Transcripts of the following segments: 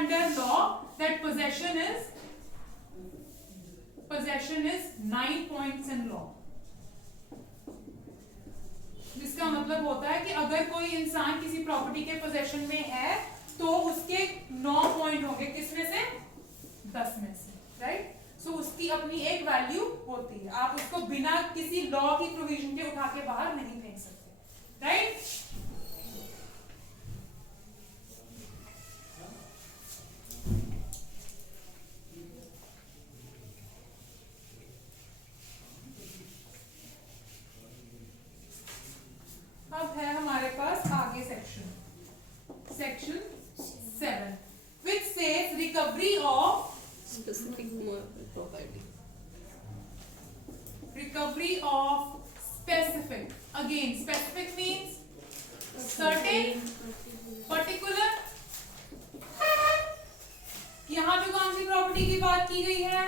under law that possession is 9 points in law. जिसका मतलब होता है कि अगर कोई इंसान किसी प्रॉपर्टी के पोजेशन में है तो उसके 9 पॉइंट होंगे, किसमें से? 10 में से, राइट? सो उसकी अपनी एक वैल्यू होती है, आप उसको बिना किसी लॉ की प्रोविजन के उठा के बाहर नहीं फेंक सकते, राइट? अब है हमारे पास आगे section 7 which says recovery of specific property. Recovery of specific. Again, specific means certain, particular. यहाँ पे कौन सी प्रॉपर्टी की बात की गई है?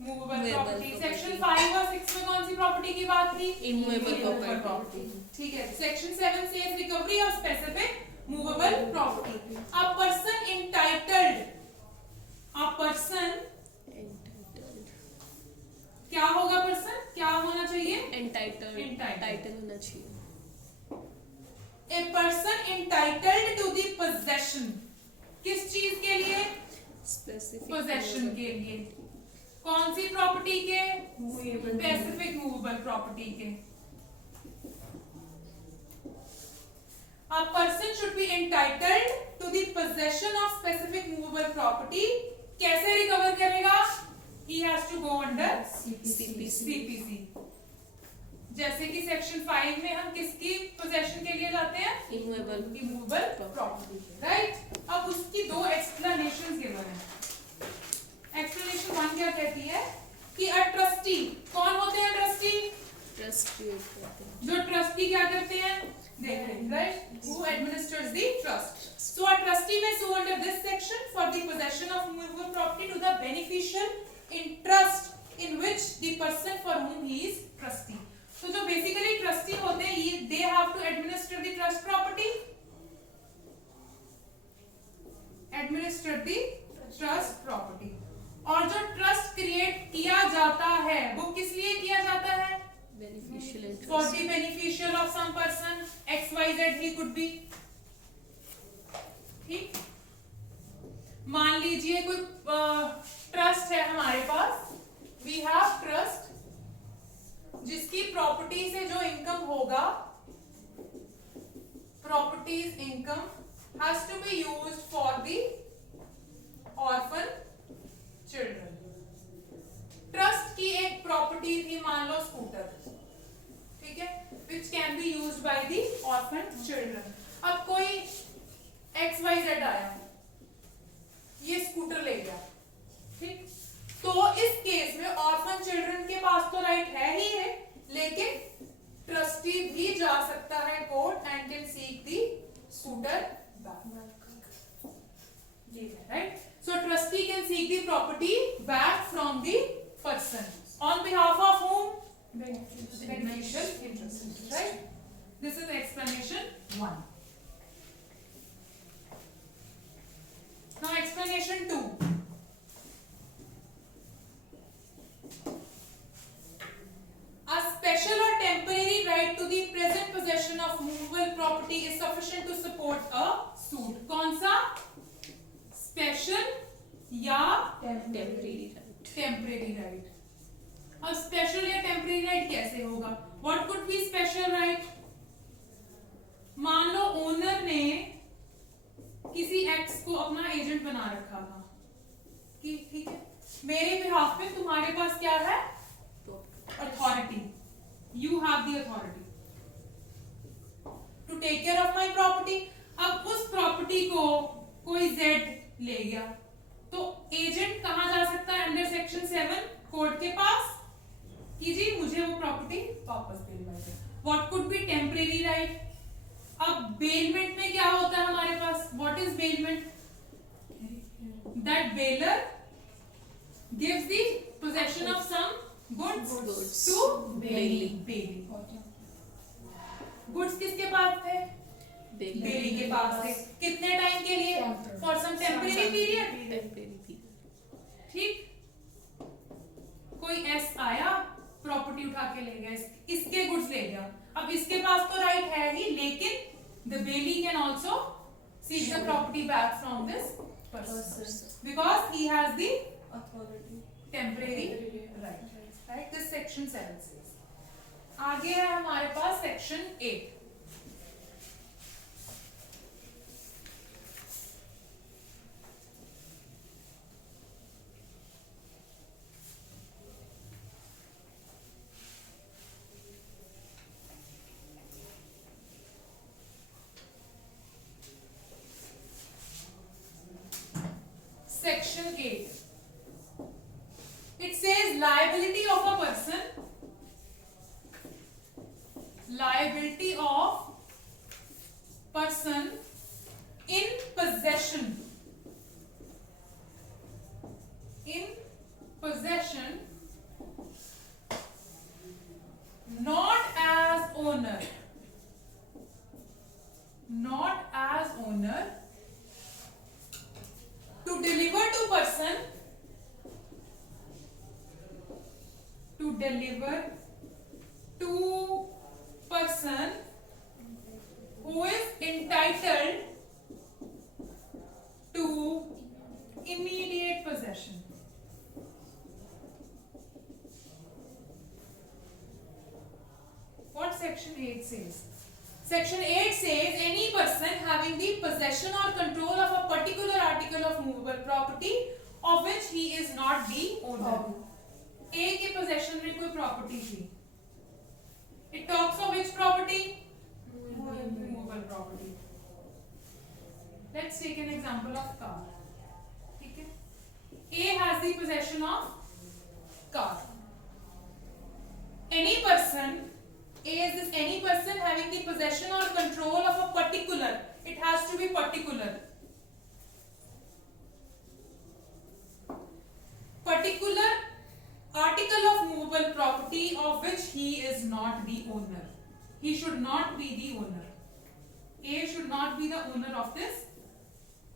Movable property. सेक्शन 5 और 6 में कौन सी प्रॉपर्टी की बात थी? Immovable property. ठीक है. Section 7 says recovery of specific movable property. A person entitled. A person. क्या होगा पर्सन? क्या होना चाहिए? Entitled. Title होना चाहिए. A person entitled to the possession. किस चीज के लिए? Specific. Possession के लिए. कौन सी प्रॉपर्टी के? स्पेसिफिक मूवेबल प्रॉपर्टी के. A person should be entitled to the possession of specific movable property. कैसे रिकवर करेगा? He has to go under CPC. जैसे कि सेक्शन 5 में हम किसकी पोजेशन के लिए जाते हैं? Immovable property, right? अब उसकी दो एक्सप्लेनेशंस गिवन है. एक्सप्लेनेशन 1 क्या कहती है कि अ ट्रस्टी. कौन होते हैं ट्रस्टी? ट्रस्टी. जो ट्रस्टी क्या करते हैं? देख रहे हैं, right? Who administers the trust. So a trustee may sue under this section for the possession of movable property to the beneficial in trust in which the person for whom he is trustee. So जो basically trustee होते हैं, ये they have to administer the trust property. Administer the trust property. और जो trust create किया जाता है वो किस लिए किया जाता है? Beneficial interest. For the beneficial of some person XYZ he could be. ठीक. मान लीजिए कोई ट्रस्ट है हमारे पास. We have trust जिसकी प्रॉपर्टी से जो इनकम होगा, properties income has to be used for the orphan children. Trust की एक प्रॉपर्टी थी, मान लो स्कूटर, ठीक है, which can be used by the orphan children. अब कोई XYZ आया, ये स्कूटर ले गया, ठीक. तो इस केस में ऑर्फन चिल्ड्रन के पास तो राइट है ही है, लेकिन ट्रस्टी भी जा सकता है court and can seek the scooter back. ये है, right? So trustee can seek the property back from the person on behalf of whom? Beneficial interest, right? This is explanation 1. Now explanation 2. A special or temporary right to the present possession of movable property is sufficient to support a suit. कौन सा? Special या Temporary right. temporary right. अब special या temporary right कैसे होगा? What could be special right? मान लो owner ने किसी एक्स को अपना एजेंट बना रखा था कि ठीक है, मेरे बिहाफ पे तुम्हारे पास क्या है? Authority. You have the authority to take care of my property. अब उस प्रॉपर्टी को कोई Z ले गया, तो एजेंट कहाँ जा सकता है? अंडर सेक्शन 7 कोर्ट के पास कि जी मुझे वो प्रॉपर्टी वापस दिलवाइए. What could be temporary right? अब बेलमेंट में क्या होता है हमारे पास? What is bailment? That bailor gives the possession of some goods to bailey. goods किसके पास थे? बेली के पास थे. कितने टाइम के लिए? फॉर सम गया, इसके गुड्स ले गया। अब इसके पास तो राइट है ही, लेकिन the bailee can also seize the property back from this person because he has the authority. Temporary right. Right, this section 7 says। आगे है हमारे पास section 8। Section 8. It says liability of a person. Liability of person in possession. In possession, not as owner. Not as owner. To deliver to person, to deliver to person who is entitled to immediate possession. What section 8 says? Section 8 says any person having the possession or control of a particular article of movable property of which he is not the owner. A के possession में कोई property थी. It talks of which property? Movable property. Let's take an example of car. ठीक है? A has the possession of car. Any person, A is this any person having the possession or control of a particular, it has to be particular. Particular article of movable property of which he is not the owner. He should not be the owner. A should not be the owner of this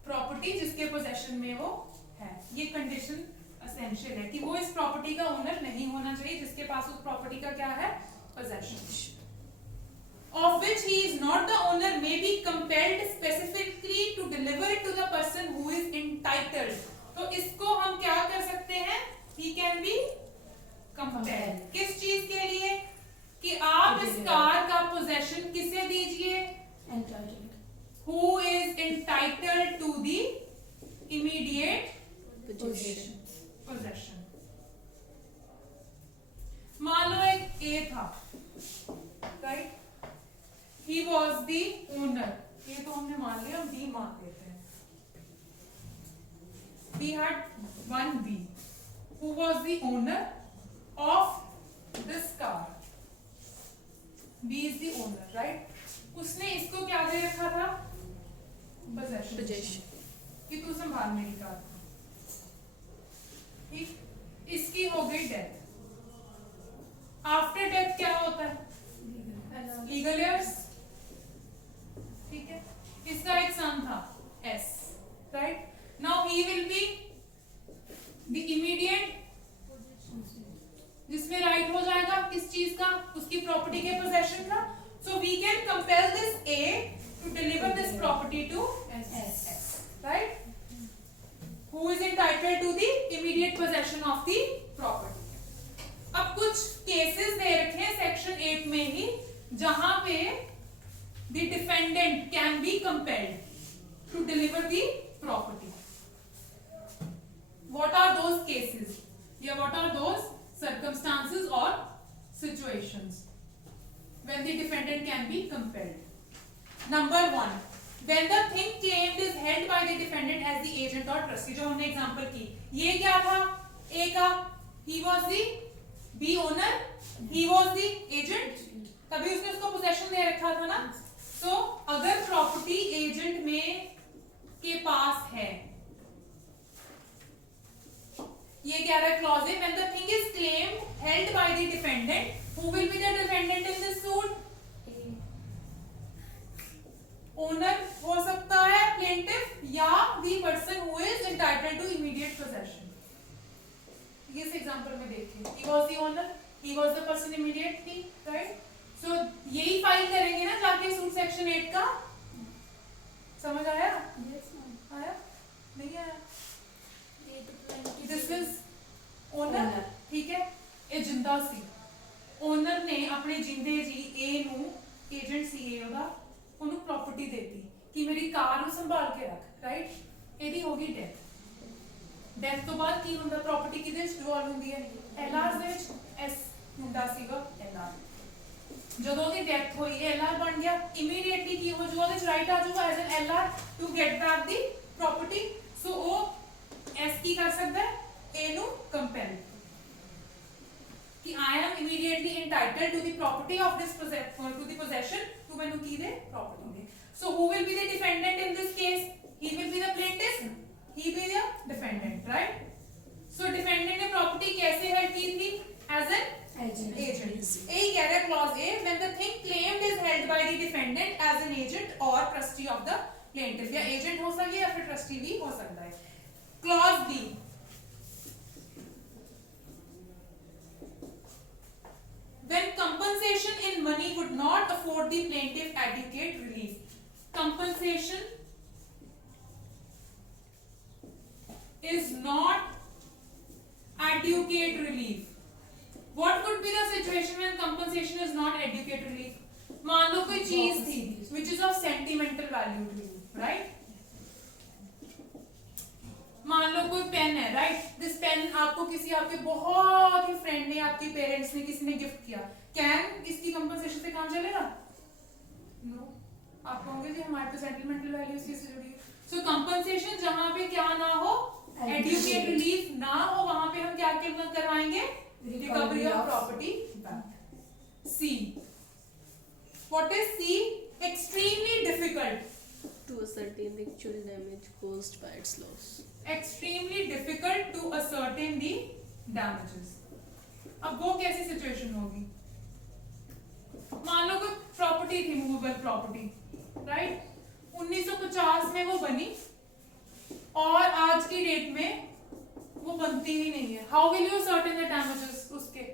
property जिसके possession में वो है. ये condition essential है कि वो इस property का owner नहीं होना चाहिए जिसके पास उस property का क्या है? Possession. Of which he is not the owner may be compelled specifically to deliver it to the person who is entitled. तो इसको हम क्या कर सकते हैं? He can be compelled. किस चीज के लिए? कि आप इस कार का possession किसे दीजिए? Entitled. Who is entitled to the immediate possession. मान लो एक A था, right? He was the owner. ये तो हमने मान लिया, हम B मान लेते हैं. We had one B who was the owner of this car. B is the owner, right? उसने इसको क्या दे रखा था? Possession. कि तू संभाल मेरी कार. ठीक? इसकी हो गई डेथ. आफ्टर डेथ क्या होता है? Legal heirs. ठीक है, इसका एक सन था S, right? Now he will be the immediate, जिसमें राइट हो जाएगा किस चीज का? उसकी प्रॉपर्टी के पोजेशन का. So we can compel this A to deliver this property to S, right? Who is entitled to the immediate possession of the property. अब कुछ केसेस दे रखे हैं सेक्शन 8 में ही जहां पे the defendant can be compelled to deliver the property. What are those cases? Yeah, what are those circumstances or situations when the defendant can be compelled? Number 1, when the thing claimed is held by the defendant as the agent or trustee. जो हमने example की, ये क्या था? A का he was the B owner, he was the agent, तभी उसने उसको पोजेशन दे रखा था ना. तो अगर प्रॉपर्टी एजेंट में के पास है, ये क्या रहा क्लॉज है? When the thing is claimed held by the defendant, who will be the defendant in this suit? Owner हो सकता है, प्लेंटिफ, या the person who is entitled to immediate possession. इस एग्जांपल में देखिए, he was the owner, he was the person immediately, right? So यही file करेंगे ना जाके सूट सेक्शन 8 का. समझ आया? Yes, ma'am. आया? नहीं आया? ये तो plenty This से- is owner, ठीक है? ਇਹ ਜਿੰਦਾ ਸੀ. ਓਨਰ ਨੇ ਆਪਣੇ ਜਿੰਦੇ ਜੀ ਏ ਨੂੰ ਏਜੰਟ ਸੀ ਏ ਉਹਨੂੰ ਪ੍ਰਾਪਰਟੀ ਦਿੱਤੀ ਕਿ ਮੇਰੀ ਕਾਰ ਨੂੰ ਸੰਭਾਲ ਕੇ ਰੱਖ, ਰਾਈਟ? ਇਹਦੀ ਹੋ ਗਈ ਡੈਥ ਤੋਂ ਬਾਅਦ ਕੀ ਹੁੰਦਾ? ਪ੍ਰਾਪਰਟੀ ਕਿਹਦੇ ਵਿੱਚ ਡਿਵੋਲਵ ਹੁੰਦੀ ਹੈ? ਐਲਆਰ ਦੇ ਵਿੱਚ. ਐਸ ਹੁੰਦਾ ਸੀਗਾ ਐਲਆਰ. ਜਦੋਂ ਉਹਦੀ ਡੈਥ ਹੋਈ ਐਲਆਰ ਬਣ ਗਿਆ, ਇਮੀਡੀਏਟਲੀ ਕੀ ਹੋ ਜਾਊਗਾ? ਉਹਦੇ ਚ ਰਾਈਟ ਆ ਜਾਊਗਾ as an L R to get back the property. So ਉਹ ਐਸ ਕੀ ਕਰ ਸਕਦਾ ਹੈ? ਏ ਨੂੰ ਕੰਪੈਲ कि I am immediately entitled to the property of this to the possession to menu की दे property they. So who will be the defendant in this case? He will be the plaintiff. He will be the defendant, right? So defendant ने property कैसे held की थी? As an Agent. agent. A कह रहा है clause A, when the thing claimed is held by the defendant as an agent or trustee of the plaintiff. या agent हो सकता है या फिर trustee भी हो सकता है. Clause B. When compensation in money would not afford the plaintiff adequate relief. Compensation is not adequate relief. What could be the situation when compensation is not adequate relief? मान लो कोई चीज थी which is of sentimental value to you, right? मान लो कोई pen है, right? This pen आपको किसी आपके बहुत ही फ्रेंड ने, आपके पेरेंट्स ने, किसी ने गिफ्ट किया. कैन इसकी कंपनसेशन से काम चलेगा? नो. आप कहोगे जी हमारे तो सेंटिमेंटल वैल्यू इसी से जुड़ी है. सो कंपनसेशन जहां पे क्या ना हो, एडुकेट रिलीफ ना हो, वहां पे हम क्या करवाएंगे? Recovery of property back. C. What is C? Extremely difficult To ascertain the actual damage caused by its loss. extremely difficult to ascertain the damages. अब वो कैसी सिचुएशन होगी? मान लो कोई प्रॉपर्टी थी, मूवेबल प्रॉपर्टी, राइट? 1950 में वो बनी और आज की डेट में वो बनती ही नहीं है. How will you certain the damages उसके?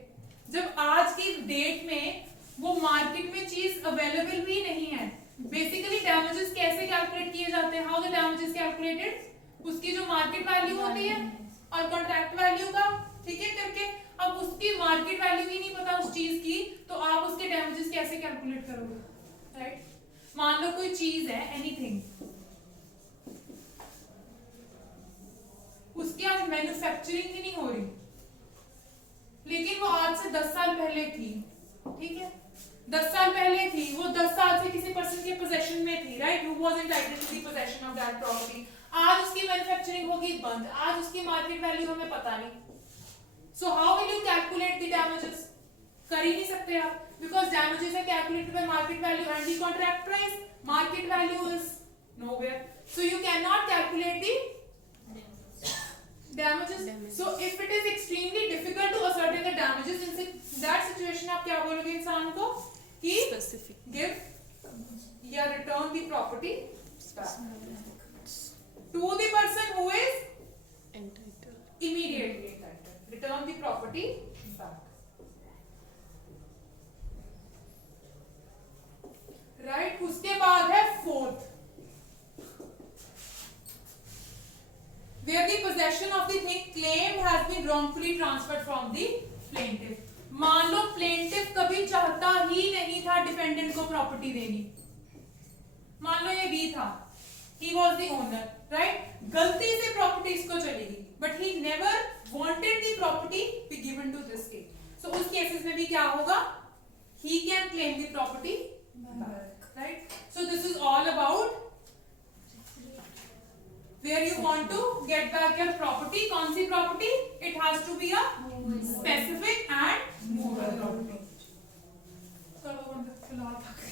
जब आज की डेट में वो मार्केट में चीज अवेलेबल भी नहीं है. बेसिकली डैमेजेस कैसे कैलकुलेट किए जाते हैं? How the damages calculated? उसकी जो मार्केट वैल्यू होती है और कॉन्ट्रैक्ट वैल्यू का, ठीक है, करके. अब उसकी मार्केट वैल्यू ही नहीं पता उस चीज की, तो आप उसके डैमेजेस कैसे कैलकुलेट करोगे, राइट? मान लो कोई चीज है, एनीथिंग, उसकी आज मैन्युफैक्चरिंग ही नहीं हो रही, लेकिन वो आज से 10 साल पहले थी, ठीक है? 10 साल पहले थी, वो 10 साल से किसी पर्सन के पोजेशन में थी, right? Who was entitled to the possession of that property. आज उसकी मैन्युफैक्चरिंग होगी बंद, आज उसकी मार्केट वैल्यू हमें पता नहीं. So how will you calculate the damages? कर ही नहीं सकते आप, because damages are calculated by market value and the contract price. Market value is nowhere, so you cannot calculate the damages. So if it is extremely difficult to ascertain the damages, in that situation आप क्या बोलोगे इंसान को कि Specific. give या return the property back to the person who is Entitled. immediately entitled. Return the property back. Right? उसके बाद है fourth, where the possession of the thing claimed has been wrongfully transferred from the plaintiff. मान लो plaintiff कभी चाहता ही नहीं था defendant को property देनी. मान लो ये B था, he was the owner, right? गलती से प्रॉपर्टी इसको चलेगी, but he never wanted the property be given to this kid. So उस केसेस में भी क्या होगा? He can claim the property back, right? So this is all about where you want to get back your property. कौन सी property? It has to be a specific and movable property. चलो फिलहाल तक